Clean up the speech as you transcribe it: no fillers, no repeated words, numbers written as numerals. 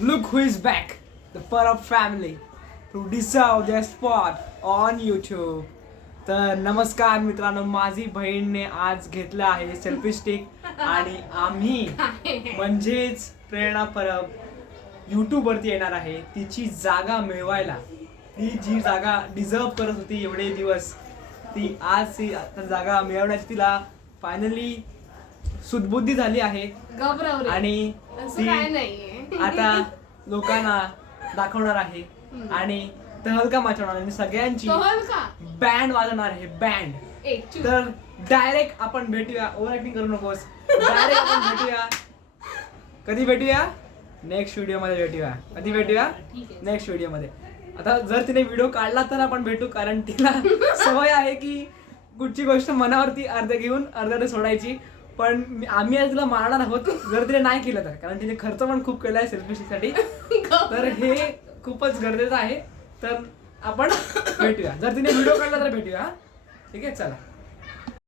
Look who is back, the Parab family, to deserve their spot on YouTube. तर नमस्कार मित्रांनो, माझी बहीणने आज घेतलं आहे सेल्फी स्टिक आणि आम्ही म्हणजेच प्रेरणा परब YouTube वरती येणार आहे. तिची जागा मिळवायला, ती जी जागा डिझर्व करत होती एवढे दिवस, ती आज ती जागा मिळवण्याची तिला फायनली सुदबुद्धी झाली आहे आणि ती आता लोकांना दाखवणार आहे आणि तहलका मचवणार आणि सगळ्यांची बँड वाजवणार आहे. बँड. तर डायरेक्ट आपण भेटूया. ओव्हर ऍक्टिंग करू नकोस. डायरेक्ट आपण भेटूया. कधी भेटूया? नेक्स्ट व्हिडिओ मध्ये भेटूया. कधी भेटूया? नेक्स्ट व्हिडिओ मध्ये. आता जर तिने व्हिडिओ काढला तर आपण भेटू, कारण तिला सवय आहे की कुठची गोष्ट मनावरती अर्ध्या घेऊन अर्ध्याने सोडायची. पण आम्ही आज तिला मारणार आहोत जर तिने नाही केलं तर, कारण तिने खर्च पण खूप केला आहे सेल्फी साठी. तर हे खूपच गरजेचं आहे. तर आपण भेटूया. जर तिने व्हिडिओ काढला तर भेटूया. ठीक आहे, चला.